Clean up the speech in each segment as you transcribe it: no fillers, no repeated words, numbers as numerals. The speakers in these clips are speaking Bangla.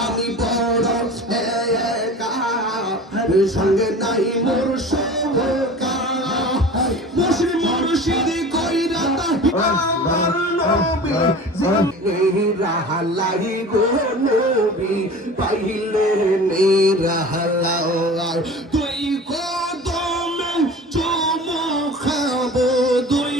আমি বড় একা সঙ্গে নাই মোর সহকা মুর্শিদ কইরা আমার নবী রাহালাই গো নবী পাইলে নিরাহালাই তুই কদমে চুমু খাবো দুই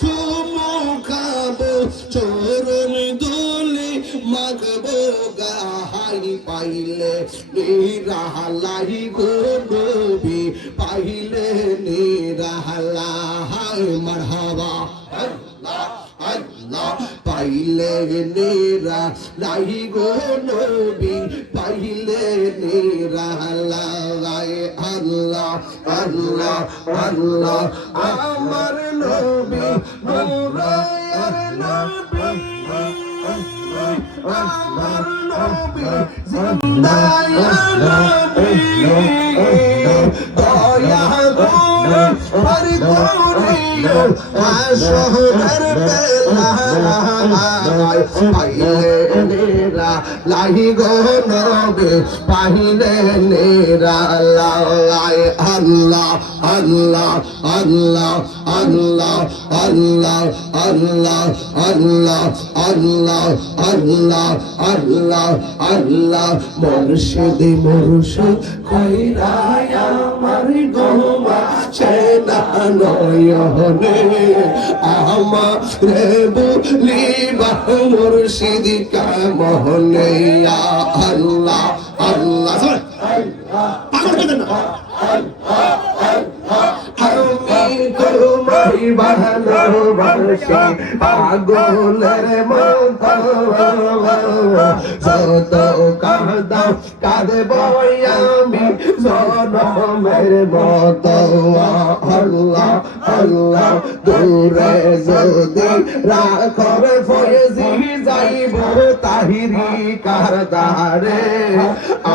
চুমু খাবো চরণ দুলি মাগবো গাহাই পাইলে নিরাহালাই গো নবী পাইলে নিরাহালাই মারহাবা আল্লাহ আল্লাহ পাইলে নিরাহালাই গো নবী পাইলে নিরাহালাই আল্লাহ আল্লাহ আল্লাহ আমার নবী নূরের নবী আমার নবী জিন্দা নবী দয়া করে আর করিও আসরের বেলায় পাইলে নিরালাই গো নবী পাইলে নিরালাই আল্লাহ আল্লাহ আল্লাহ আল্লাহ আল্লাহ আল্লাহ আল্লাহ আল্লাহ আল্লাহ আল্লাহ আল্লাহ মুর্শিদ মুর্শিদ কইরা আমার গোমা চেনা নয়নে আমারে বলিবা মুর্শিদ কামনে ইয়া আল্লাহ আল্লাহ পাগল করে না আমি তোমায় ভালোবাসি পাগলের মতো যত কাঁদাও কাঁদব আমি জনমের মতো আল্লাহ আল্লাহ দূরে যদি রাখর ফয়েজি যাইব তাহিরি কারদারে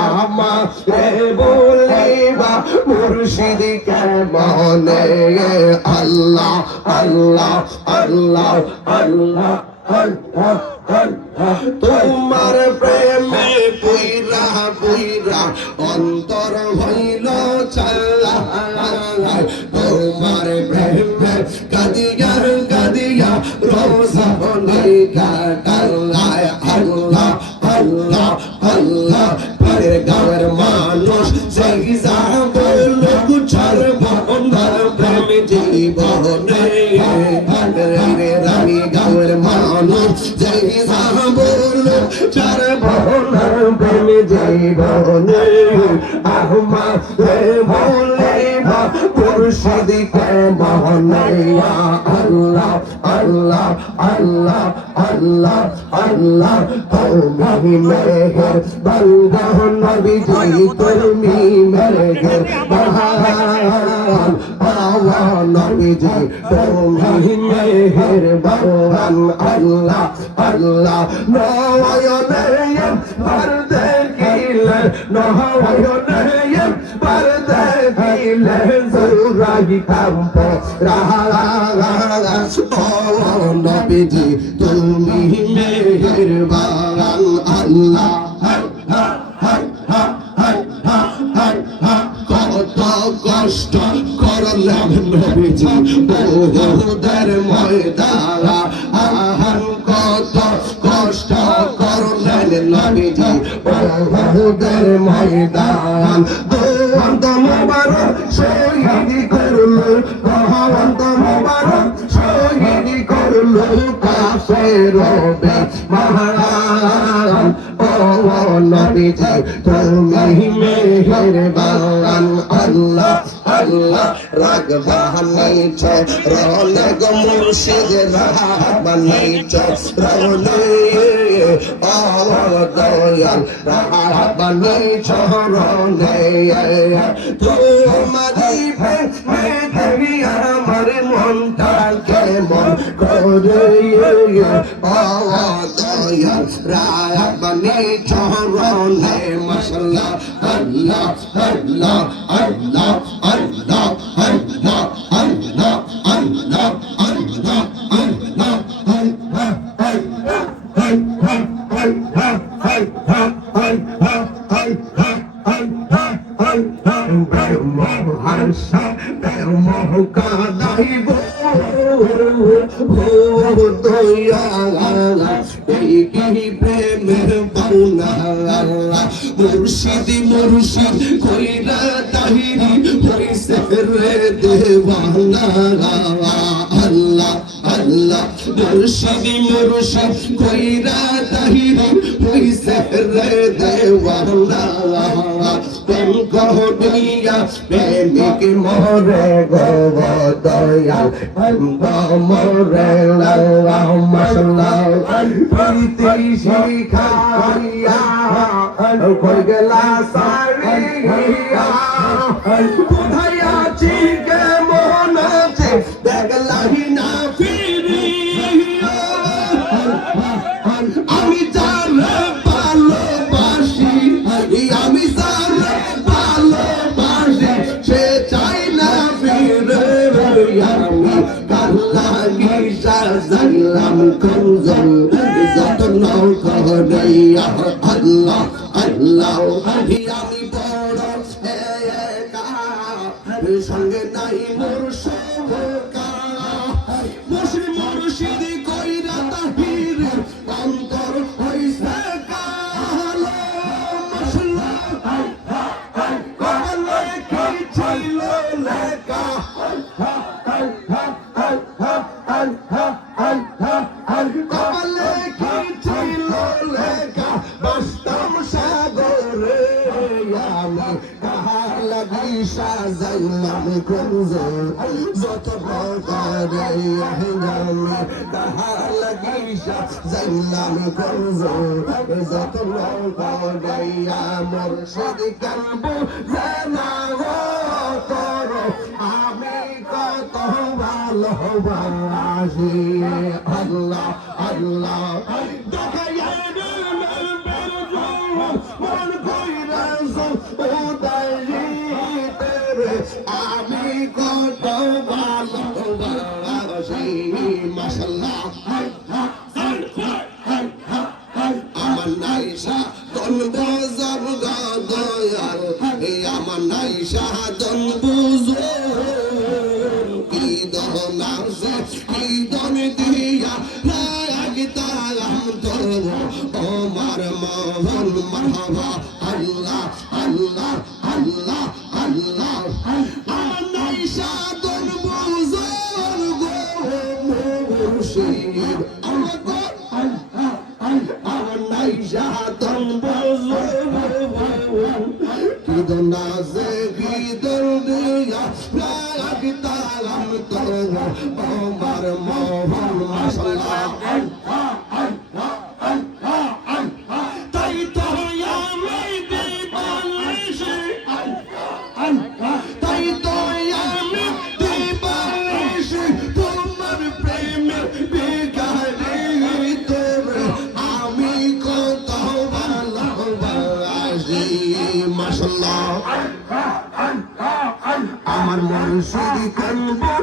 আমারে বলিবা মুর্শিদ কেমনে আল্লাহ আল্লাহ আল্লাহ আল্লাহ আল্লাহ তোমার প্রেমে পুইরা পুইরা অন্তর হইল চালা তোমার প্রেমে কাদিয়া কাদিয়া রোজা হলে কাটালায় আল্লাহ আল্লাহ আল্লাহ পরের গাঁয়ের মানুষ সেই যাবল কুছার ভবনার প্রেম জীবনে রানী গাঁয়ের মানুষ সেই যাবল চার ভবনার প্রেম জীবনে আহমা বলে মুর্শিদ কেমনে আল্লাহ আল্লাহ আল্লাহ আল্লাহ আল্লাহ তুমি মেহের বান্দা নবীজি তুমি মেহের বান নবীজি তুমি মেহের বান আল্লাহ আল্লাহ নয়নে বার দেখিলে নয়নে বার দেখিলে জুরাগি কাম্প রাহা নবীজি তুমি মেহেরবান আল্লাহ কত কষ্ট করলাম নবীজি বহুদের ময়দান কত কষ্ট করলেন নবীজি বহুদের ময়দান দোয়ান্ত মুবারক শহীদ করলো দোয়ান্ত মুবারক শহীদ করলো কাফের বেঈমান ও নবীজি তুমি মেহেরবান আল্লাহ আল্লাহ রাগ বানাইছো রলে গো মুর্শিদ রাগ বানাইছো রলে ও দয়াল রাগ বানাইছো রলে তোমারি প্রেমে আমার মনটা কেমন করে ও দয়াল রাগ বানাইছো রলে মাশাআল্লাহ আল্লাহ আল্লাহ আল্লাহ আল্লাহ আল্লাহ আল্লাহ আল্লাহ আল্লাহ আল্লাহ আল্লাহ কাদাইব দয়া এই কি প্রেমের পাওনা মুর্শিদি মুর্শিদ কইরা তাহিরি হইছে রে দেওয়ানা আল্লাহ আল্লাহ মুর্শিদি মুর্শিদ কইরা তাহিরি হইছে রে দেওয়ানা প্রেম করিয়া প্রেমিক মরে গো দয়াল মরে মশলা প্রীতি শিখাইয়া কই গেলা সারিয়া কোথায় আছি কেমন আছে দেখলাহি না ফিরিয়া আমি যার ভালোবাসি আমি যার ভালোবাসি সে চাই না ফিরে আমি কাল্লা গিসা জানলাম কমজন যত্ন করিয়া আল্লাহ আল্লাহ আমি বড় একা সঙ্গে নাই মোর সহকা মুর্শিদ কইরা তাহির অন্তর হইছে কালো মশলা কপালে কি ছিল লেখা কপালে কি ছিল লেখা বাস্তব সাগরে আমি কাহার লাগি সাজাইলাম কুঞ্জ যত করে আমি কাহার লাগি সাজাইলাম কুঞ্জ যত করে মুর্শিদ কানবো জানা তোর আমি কত ভালোবাসি আল্লাহ আল্লাহ মন কইরা আমি কত ভালোবাসি মাশাআল্লাহ আমার নাইসা তন বজব দয়াল আমার নাইসা তন বুঝুন কি দনাসে কি দন দিয়া লাগতাম তো আমার মন মারহাবা আল্লাহ আল্লাহ আল্লাহ আল্লাহ আমার নাইসা তন বুঝুন গো মুর্শিদ আল্লাহ আমার নাইসা তন বুঝুন কি দনাসে কি দন দিয়া লাগতাম তো আমার মন মাশাআল্লাহ তাই তো আমি দিবানিশি তাই তো আমি দিবানিশি তোমার প্রেমের বিকারি তোরে আমি কত ভালোবাসি মাশাআল্লাহ আমার মুর্শিদ কানবো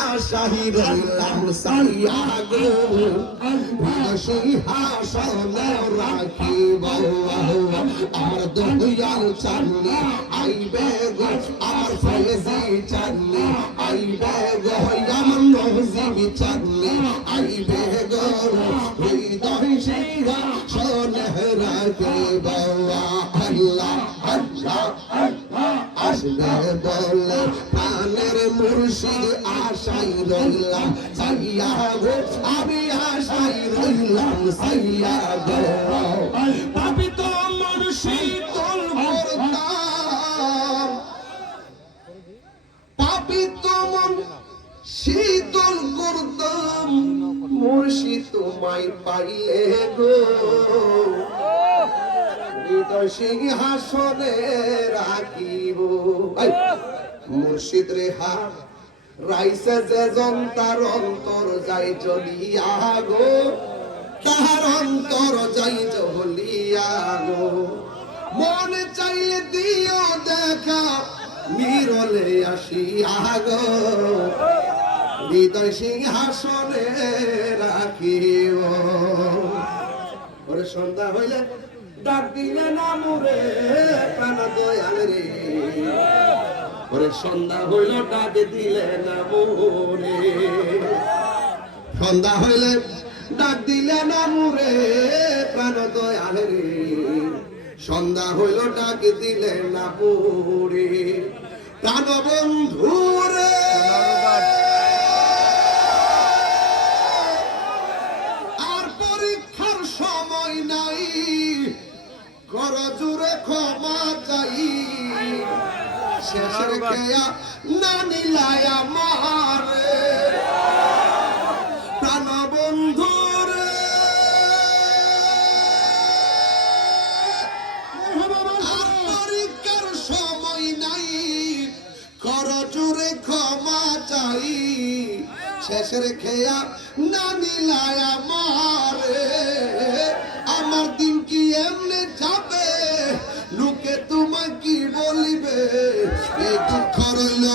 আশাহি রইলাম সাইয়া গো সিংহাসনে রাখিব আমার দয়াল চাঁদনি আইবে গো আমার ফয়েজি চাঁদনি আইবে গো আমার নবজি চাঁদনি আইবে গো হৃদয় সিংহাসনে রাখিব আল্লাহ আল্লাহ আসবে বলে প্রাণের মুর্শিদ আশাই রইলাম সাইয়া গো আমি আশাই রইলাম সাইয়া গো পাপি তো মুর্শিদ তোল করতাম পাপি তো মন শীতল করতাম মুর্শিদ তোমায় পাইলে গো সিংহাসনে রাখিব মুর্শিদ রেহা রাইসে যে জন্তার অন্তর যাই চলিয়া গো তাহার অন্তর যাই জ্বলিয়া গো। মন চাইলে দিও দেখা নিরলে আসিয়া গো, হৃদয় সিংহাসনে রাখিব। ওরে সন্ধ্যা হইলে ডাক দিলে না মোরে প্রাণ দয়াল রে, ওরে সন্ধ্যা হইল ডাক দিলে না মোরে, সন্ধ্যা হইলে ডাক দিলে না মোরে প্রাণ দয়াল রে, সন্ধ্যা হইল ডাক দিলে না মোরে প্রাণ বন্ধু রে। আর পরীক্ষার সময় নাই, কর জুড়ে ক্ষমা চাই, শেষের খেয়া না নিলাই আমার প্রাণ বন্ধু রে। আর পরীক্ষার সময় নাই, কর জুড়ে ক্ষমা চাই, শেষের খেয়া না নিলাই আমার। আমার দিন কি এমনি যাবে, লোকে তোমায় কি বলিবে, এই দুঃখ রইল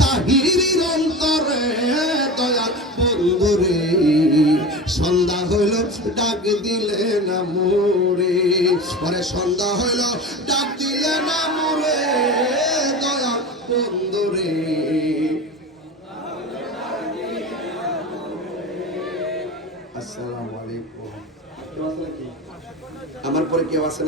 তাহিরির অন্তরে দয়াল বন্ধু রে, সন্ধ্যা হইল ডাক দিলে না মোরে, পরে সন্ধ্যা হইল ডাক দিলে না মোরে দয়াল বন্ধু রে। আসসালামু আলাইকুম। আমার পরে কেউ আছে?